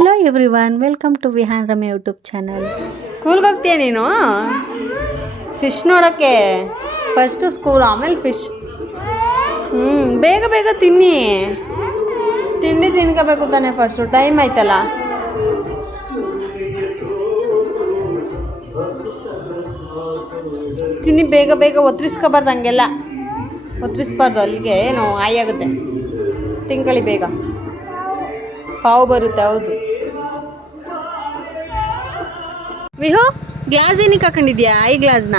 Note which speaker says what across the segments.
Speaker 1: Hello everyone welcome to Vihan Ramya YouTube channel ಸ್ಕೂಲ್ಗೆ ಹೋಗ್ತೀಯ ನೀನು? ಫಿಶ್ ನೋಡೋಕ್ಕೆ. ಫಸ್ಟು ಸ್ಕೂಲ್ ಆಮೇಲೆ ಫಿಶ್ ಹ್ಞೂ ಬೇಗ ಬೇಗ ತಿನ್ನಿ. ತಿಂಡಿ ತಿನ್ಕೋಬೇಕು ತಾನೆ ಫಸ್ಟು ಟೈಮ್ ಆಯ್ತಲ್ಲ. ತಿನ್ನಿ, ಬೇಗ ಬೇಗ ಒತ್ತರಿಸ್ಕೋಬಾರ್ದು ಹಂಗೆಲ್ಲ. ಒತ್ತರಿಸ್ಬಾರ್ದು ಅಲ್ಲಿಗೆ ಏನು ಆಗುತ್ತೆ ತಿಂಕಳಿ ಬೇಗ. ಪಾವು ಬರುತ್ತೆ, ಹೌದು. ವಿಹು, ಗ್ಲಾಸ್ ಏನಕ್ಕೆ ಹಾಕೊಂಡಿದ್ಯಾ? ಐ ಗ್ಲಾಸ್ನ?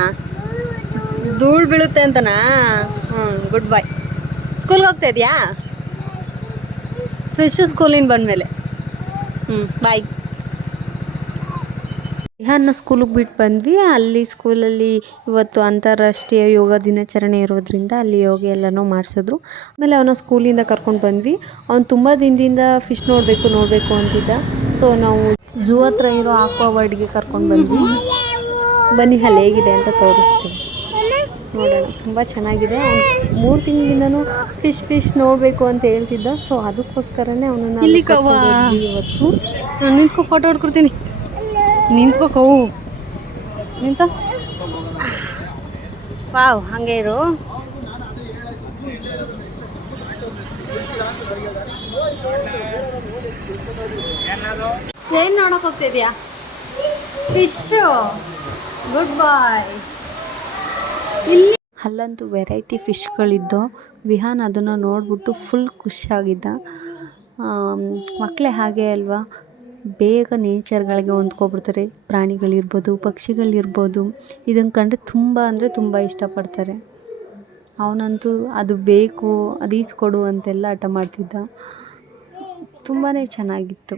Speaker 1: ಧೂಳು ಬೀಳುತ್ತೆ ಅಂತನಾ? ಹ್ಞೂ ಗುಡ್ ಬಾಯ್ ಸ್ಕೂಲ್ಗೆ ಹೋಗ್ತಾ ಇದೆಯಾ? ಫಿಶ್ ಸ್ಕೂಲಿಂದ ಬಂದಮೇಲೆ. ಹ್ಞೂ ಬಾಯ್ ವಿಹಾನ್ನ ಸ್ಕೂಲಿಗೆ ಬಿಟ್ಟು ಬಂದ್ವಿ. ಅಲ್ಲಿ ಸ್ಕೂಲಲ್ಲಿ ಇವತ್ತು ಅಂತಾರಾಷ್ಟ್ರೀಯ ಯೋಗ ದಿನಾಚರಣೆ ಇರೋದ್ರಿಂದ ಅಲ್ಲಿ ಯೋಗ ಎಲ್ಲನೂ ಮಾಡಿಸಿದ್ರು. ಆಮೇಲೆ ಅವನ ಸ್ಕೂಲಿಂದ ಕರ್ಕೊಂಡು ಬಂದ್ವಿ. ಅವ್ನು ತುಂಬ ದಿನದಿಂದ ಫಿಶ್ ನೋಡಬೇಕು ನೋಡಬೇಕು ಅಂತಿದ್ದ. ಸೊ ನಾವು ಝೂ ಹತ್ರ ಇರೋ ಆಕ್ವಾ ವರ್ಡ್ಗೆ ಕರ್ಕೊಂಡು ಬಂದ್ವಿ. ಬನ್ನಿ ಅಲ್ಲಿ ಹೇಗಿದೆ ಅಂತ ತೋರಿಸ್ತೀವಿ ನೋಡೋಣ ತುಂಬ ಚೆನ್ನಾಗಿದೆ. ಮೂರು ತಿಂಗಳಿಂದನೂ ಫಿಶ್ ಫಿಶ್ ನೋಡಬೇಕು ಅಂತ ಹೇಳ್ತಿದ್ದ. ಸೊ ಅದಕ್ಕೋಸ್ಕರನೇ ಅವನನ್ನು ಇವತ್ತು. ನಾನು ನಿಂತ್ಕೊ ಫೋಟೋ ಹೊಡ್ಕೊಡ್ತೀನಿ. ನಿಂತ್ಕೋ ಕವು ನಿಂತ. ವಾವ್ ಹಂಗೆ ಇರು. ಏನು ನೋಡಕ್ ಹೋಗ್ತಿದ್ಯಾ? ಫಿಶ್ ಗುಡ್ ಬಾಯ್ ಇಲ್ಲಿ ಅಲ್ಲಂತೂ ವೆರೈಟಿ ಫಿಶ್ಗಳಿದ್ದು ವಿಹಾನ್ ಅದನ್ನು ನೋಡಿಬಿಟ್ಟು ಫುಲ್ ಖುಷಿಯಾಗಿದ್ದ. ಮಕ್ಕಳೇ ಹಾಗೆ ಅಲ್ವಾ? ಬೇಗ ನೇಚರ್ಗಳಿಗೆ ಹೊಂದ್ಕೊಬಿಡ್ತಾರೆ. ಪ್ರಾಣಿಗಳಿರ್ಬೋದು, ಪಕ್ಷಿಗಳಿರ್ಬೋದು. ಇದನ್ನು ಕಂಡ್ರೆ ತುಂಬ ಅಂದರೆ ತುಂಬ ಇಷ್ಟಪಡ್ತಾರೆ. ಅವನಂತೂ ಅದು ಬೇಕು, ಅದು ಈಸ್ಕೊಡು ಅಂತೆಲ್ಲ ಆಟ ಮಾಡ್ತಿದ್ದ. ತುಂಬಾ ಚೆನ್ನಾಗಿತ್ತು.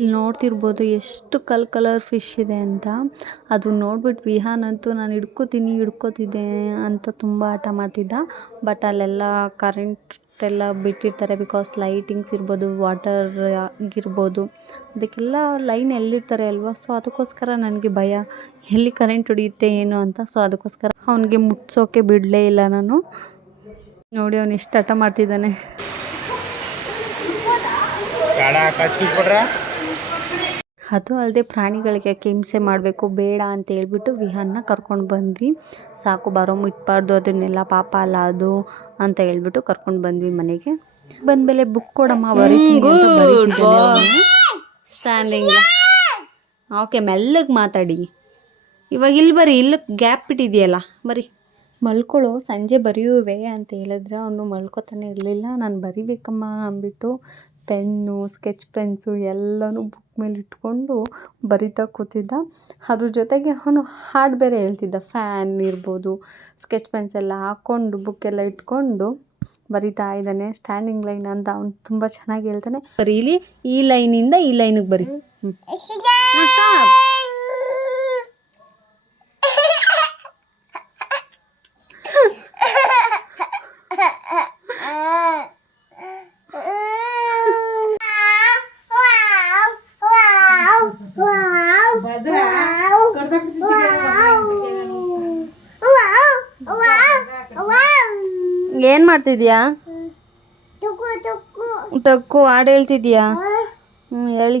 Speaker 1: ಇಲ್ಲಿ ನೋಡ್ತಿರ್ಬೋದು ಎಷ್ಟು ಕಲ್ ಕಲರ್ ಫಿಶ್ ಇದೆ ಅಂತ. ಅದು ನೋಡ್ಬಿಟ್ಟು ವಿಹಾನ್ ಅಂತೂ ನಾನು ಹಿಡ್ಕೋತೀನಿ, ಹಿಡ್ಕೋತಿದ್ದೆ ಅಂತ ತುಂಬ ಆಟ ಮಾಡ್ತಿದ್ದ. ಬಟ್ ಅಲ್ಲೆಲ್ಲ ಕರೆಂಟ್ ಎಲ್ಲ ಬಿಟ್ಟಿರ್ತಾರೆ ಬಿಕಾಸ್ ಲೈಟಿಂಗ್ಸ್ ಇರ್ಬೋದು ವಾಟರ್ ಆಗಿರ್ಬೋದು. ಅದಕ್ಕೆಲ್ಲ ಲೈನ್ ಎಲ್ಲಿರ್ತಾರೆ ಅಲ್ವಾ? ಸೊ ಅದಕ್ಕೋಸ್ಕರ ನನಗೆ ಭಯ. ಎಲ್ಲಿ ಕರೆಂಟ್ ಹೊಡಿಯುತ್ತೆ ಏನು ಅಂತ? ಸೊ ಅದಕ್ಕೋಸ್ಕರ ಅವನಿಗೆ ಮುಟ್ಸೋಕೆ ಬಿಡಲೇ ಇಲ್ಲ ನಾನು. ನೋಡಿ ಅವನು ಎಷ್ಟು ಆಟ ಮಾಡ್ತಿದ್ದಾನೆ. ಅದು ಅಲ್ಲದೆ ಪ್ರಾಣಿಗಳಿಗೆ ಯಾಕೆ ಹಿಂಸೆ ಮಾಡಬೇಕು ಬೇಡ ಅಂತ ಹೇಳ್ಬಿಟ್ಟು ವಿಹಾನ್ನ ಕರ್ಕೊಂಡು ಬಂದ್ವಿ. ಸಾಕು ಬರೋ ಮುಟ್ಬಾರ್ದು ಅದನ್ನೆಲ್ಲ ಪಾಪ ಅಲ್ಲ ಅದು ಅಂತ ಹೇಳ್ಬಿಟ್ಟು ಕರ್ಕೊಂಡು ಬಂದ್ವಿ ಮನೆಗೆ. ಬಂದಮೇಲೆ ಬುಕ್ ಕೊಡಮ್ಮ ಬರೀತೀನಿ ಅಂತ ಬರೀತಿದ್ದಾನೆ ಸ್ಟ್ಯಾಂಡಿಂಗ್ ಓಕೆ ಮೆಲ್ಲಗೆ ಮಾತಾಡಿ. ಇವಾಗ ಇಲ್ಲಿ ಬರೀ ಇಲ್ಲಿ ಗ್ಯಾಪ್ ಬಿಟ್ಟಿದೆಯಲ್ಲ ಬರೀ ಮಲ್ಕೊಳ್ಳೋ ಸಂಜೆ ಬರೆಯುವೆ ಅಂತ ಹೇಳಿದ್ರೆ ಅವನು ಮಲ್ಕೋತಾನೆ ಇರಲಿಲ್ಲ. ನಾನು ಬರಿಬೇಕಮ್ಮ ಅಂದ್ಬಿಟ್ಟು ಪೆನ್ನು, ಸ್ಕೆಚ್ ಪೆನ್ಸು ಎಲ್ಲನೂ ಬುಕ್ ಮೇಲೆ ಇಟ್ಕೊಂಡು ಬರಿತಾ ಕೂತಿದ್ದ. ಅದ್ರ ಜೊತೆಗೆ ಅವನು ಹಾಡು ಬೇರೆ ಹೇಳ್ತಿದ್ದ. ಫ್ಯಾನ್ ಇರ್ಬೋದು, ಸ್ಕೆಚ್ ಪೆನ್ಸ್ ಎಲ್ಲ ಹಾಕ್ಕೊಂಡು ಬುಕ್ಕೆಲ್ಲ ಇಟ್ಕೊಂಡು ಬರಿತಾ ಇದ್ದಾನೆ. ಸ್ಟ್ಯಾಂಡಿಂಗ್ ಲೈನ್ ಅಂತ ಅವ್ನು ತುಂಬ ಚೆನ್ನಾಗಿ ಹೇಳ್ತಾನೆ. ಬರೀಲಿ ಈ ಲೈನಿಂದ ಈ ಲೈನಿಗೆ ಬರಿ. ಏನು ಮಾಡ್ತಿದ್ಯಾ? ಟಕ್ಕು ಹಾಡು ಹೇಳ್ತಿದ್ಯಾ? ಹ್ಞೂ ಹೇಳಿ.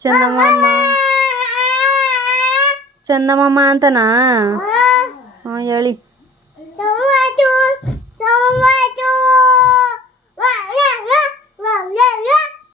Speaker 1: ಚಂದಮ್ಮ ಚಂದಮ್ಮ ಅಂತನಾ? ಹ್ಮ್ ಹೇಳಿ.